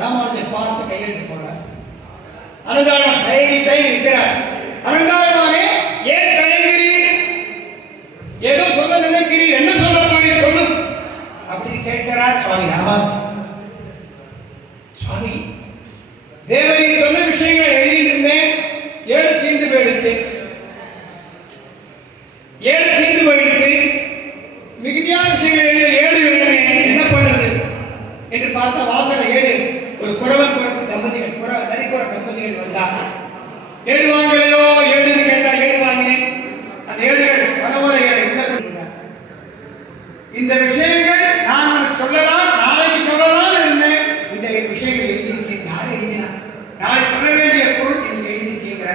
ராமானுஜர் பார்த்து கையெழுத்து போடுறார். அனந்தாழ்வான் தயங்கிட்டே இருக்கிறார். அனந்தாழ்வானே ஏன் தயங்குகிறீர்? ஏதோ சொல்ல நினைக்கிறீர், என்ன சொல்ல போறீர் சொல்லும் அப்படின்னு கேட்கிறார் சுவாமி ராமானுஜர். சுவாமி, தேவரின் சொன்ன விஷயங்களை எழுதிட்டு இருந்தேன், 7 தீர்ந்து போயிடுச்சு. 7 தீர்ந்து போயிடுச்சு. மிகுதியான விஷயங்கள் எழுதி 7 வேணுமே, என்ன பண்ணுறது என்று பார்த்தா வாசல 7 ஒரு குறவன் குறத்து தம்பதிகள், நரிக்குற தம்பதிகள் வந்தார். 7 வாங்கலையோ 7 கேட்டா 7 வாங்கினேன். அந்த 7 மனோதைகளை என்ன பண்ணுறார்? இந்த விஷயங்கள் நான் உனக்கு சொல்லலாம், நாளைக்கு சொல்லலாம் இருந்தேன். இந்த விஷயங்கள் எழுதியிருக்கேன். யார் எழுதினா? நாளை சொல்ல வேண்டிய பொருள் நீங்க எழுதியிருக்கீங்க.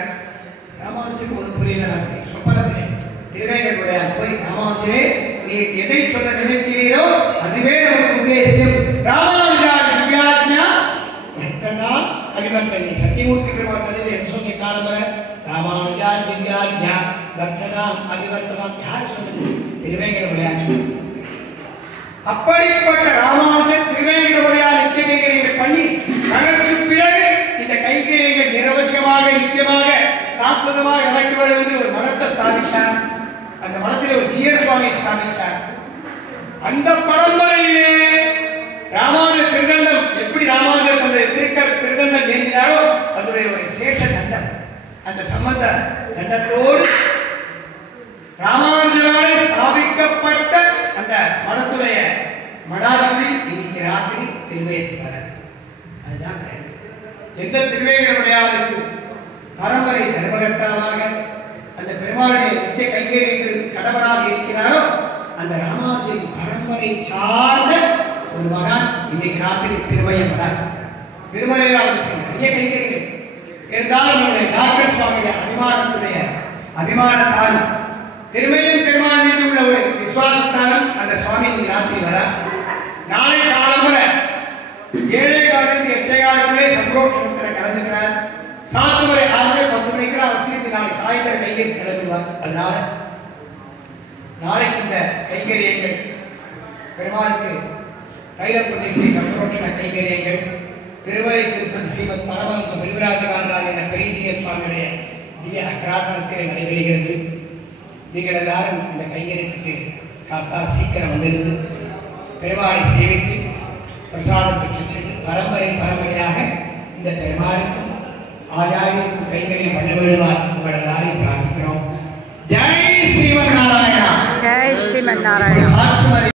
ராமானுஜருக்கு ஒன்று புரியல. சொப்பனத்திலே திருவேங்கடைய போய் ராமானுஜரே நீர் எதை சொல்ல நினைக்கிறீரோ அதுவே நமக்கு உத்தேசம். ராமானுஜார் திவ்யாஜ்ஞா பக்ததா அபிவர்த்தனி. சத்தியமூர்த்தி பெருமாள் சன்னிதியில் என்ன சொன்ன காலத்துல ராமானுஜார் திவ்யாஜ்ஞா பக்ததா அபிவர்த்தனம் யார் சொன்னது? திருவேங்கடமுடையார் சொன்னது. அப்படிப்பட்ட ராமானுஜர் திருவேங்கடமுடையார் நித்திய கைங்கரியங்கள் பண்ணி தனக்கு பிறகு இந்த கைங்கரியங்கள் நிரவதிகமாக நித்தியமாக சாஸ்வதமாக நடக்க வேண்டும் என்று ஒரு மடத்தை ஸ்தாபித்தார். அந்த மடத்தில் ஒரு ஜீர சுவாமி ஸ்தாபித்தார். அந்த பரம்பரையிலே ராமானுஜர் திருதண்டம் எப்படி ராமானுஜர் தன்னுடைய திருதண்டம் ஏந்தினாரோ அதனுடைய ஒரு சேஷ தண்டம், அந்த சம்பந்த தண்டத்தோடு ராமானுஜரால் ஸ்தாபிக்கப்பட்ட அந்த மடத்துடைய மடாரம்பி இன்னைக்கு ராத்திரி திருவேதி வராது. அதுதான் கருது. எந்த திருவேங்கடமுடையாருக்கு பரம்பரை தர்மகர்த்தாவாக அந்த பெருமாளுடைய நித்திய கைங்கரியங்களுக்கு கடவராக இருக்கிறாரோ அந்த ராமானுஜரின் பரம்பரை சார்ந்த ஒரு மகான் இன்னைக்கு ராத்திரி திருமயம் வராது. திருமலையில் அவருக்கு நிறைய கைங்கரியங்கள் இருந்தாலும் நம்முடைய டாக்டர் சுவாமியுடைய அபிமானத்தாலும் திருமயம் பெருமாள் மீது உள்ள ஒரு விசுவாசத்தாலும் அந்த சுவாமி இன்னைக்கு ராத்திரி வரார். நாளை காலமுறை 7:15 8:15 சம்பரோட்சணத்தில் கலந்துக்கிறார். சாத்து வரை 6 10 மணிக்கு அவர் திருப்பி நாளை சாயந்தர கைங்கரியம் கிளம்புவார். அதனால நாளைக்கு இந்த கைங்கரியங்கள் பெருமாளுக்கு கைலப்பள்ளி சம்பரோட்சண கைங்கரியங்கள் திருமலை திருப்பதி ஸ்ரீமத் பரமஹம்ச விரிவராஜகாந்தார் என்ற பெரிய சுவாமியுடைய திவ்ய அக்ராசனத்தில் நடைபெறுகிறது. நீங்கள் எல்லாரும் இந்த கைங்கரியத்துக்கு காத்தால் சீக்கிரம் வந்திருந்து பெருமாளை சேவித்து பிரசாதம் பெற்று சென்று பரம்பரையாக இந்த பெருமாளுக்கும் ஆச்சாரியருக்கும் கைங்கரியம் பண்ண வேண்டுமாறு உங்கள் எல்லாரையும் பிரார்த்திக்கிறோம். ஜெய் ஸ்ரீமன் நாராயணா. ஜெய் ஸ்ரீமன் நாராயணா.